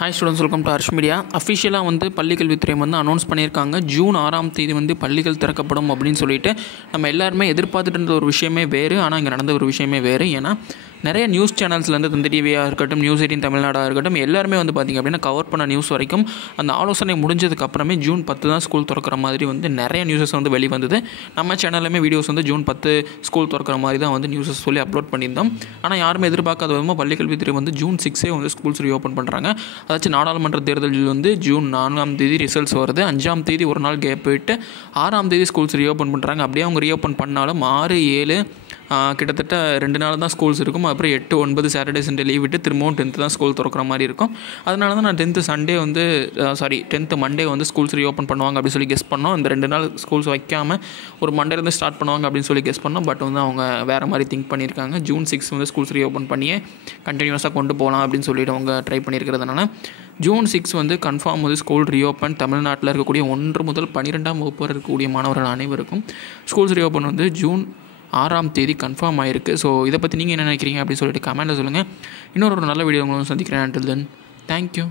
Hi students, welcome to Harsh media. அஃபிஷியலாக வந்து பள்ளிக்கல்வித்துறை வந்து அனௌன்ஸ் பண்ணியிருக்காங்க. ஜூன் 6ஆம் தேதி வந்து பள்ளிகள் திறக்கப்படும் அப்படின்னு சொல்லிட்டு நம்ம எல்லாருமே எதிர்பார்த்துட்டு இருந்த ஒரு விஷயமே வேறு. ஆனால் இங்கே நடந்த ஒரு விஷயமே வேறு. ஏன்னா நிறைய நியூஸ் சேனல்ஸ்லேருந்து தந்தி டிவியாக இருக்கட்டும், நியூஸ் 18 தமிழ்நாடாக இருக்கட்டும், எல்லாருமே வந்து பார்த்திங்க அப்படின்னா கவர் பண்ண நியூஸ் வரைக்கும் அந்த ஆலோசனை முடிஞ்சதுக்கப்புறமே ஜூன் 10 தான் ஸ்கூல் திறக்கிற மாதிரி வந்து நிறைய நியூஸஸ் வந்து வெளிவந்தது. நம்ம சேனல்லுமே வீடியோஸ் வந்து ஜூன் 10 ஸ்கூல் திறக்கிற மாதிரி தான் வந்து நியூஸஸ் சொல்லி அப்லோட் பண்ணியிருந்தோம். ஆனால் யாருமே எதிர்பார்க்காத விதமாக பள்ளிக்கல்வித்துறை வந்து ஜூன் 6 வந்து ஸ்கூல்ஸ் ரீஓப்பன் பண்ணுறாங்க. அதாச்சும் நாடாளுமன்ற தேர்தலில் வந்து ஜூன் 4ஆம் தேதி ரிசல்ட்ஸ் வருது. 5ஆம் தேதி ஒரு நாள் கேப் போயிட்டு 6ஆம் தேதி ஸ்கூல்ஸ் ரீஓப்பன் பண்ணுறாங்க. அப்படியே அவங்க ரீஓப்பன் பண்ணாலும் 6, 7 கிட்டத்தட்ட 2 நாள் தான் ஸ்கூல்ஸ் இருக்கும். அப்புறம் 8, 9 சாட்டர்டே சண்டே லீவ் விட்டு திரும்பவும் 10th தான் ஸ்கூல் திறக்கிற மாதிரி இருக்கும். அதனால தான் நான் 10th மண்டே வந்து ஸ்கூல்ஸ் ரீஓப்பன் பண்ணுவாங்க அப்படின்னு சொல்லி கெஸ் பண்ணோம். இந்த 2 நாள் ஸ்கூல்ஸ் வைக்காமல் ஒரு மண்டேலேருந்து ஸ்டார்ட் பண்ணுவாங்க அப்படின்னு சொல்லி கெஸ் பண்ணோம். பட் வந்து அவங்க வேறு மாதிரி திங்க் பண்ணியிருக்காங்க. ஜூன் 6 வந்து ஸ்கூல்ஸ் ரீஓப்பன் பண்ணியே கண்டினியூஸாக கொண்டு போகலாம் அப்படின்னு சொல்லிட்டு அவங்க ட்ரை பண்ணியிருக்கிறதுனால ஜூன் 6 வந்து கன்ஃபார்ம் வந்து ஸ்கூல் ரீஓப்பன். தமிழ்நாட்டில் இருக்கக்கூடிய 1 முதல் 12ஆம் வகுப்பு வரை இருக்கக்கூடிய மாணவர்கள் அனைவருக்கும் ஸ்கூல்ஸ் ரீஓப்பன் வந்து ஜூன் 6ஆம் தேதி கன்ஃபார்ம் ஆகிருக்கு. ஸோ இதை பற்றி நீங்கள் என்ன நினைக்கிறீங்க அப்படின்னு சொல்லிட்டு கமெண்ட்டில் சொல்லுங்கள். இன்னொரு நல்ல வீடியோ உங்களும் சந்திக்கிறேன். until then, thank you.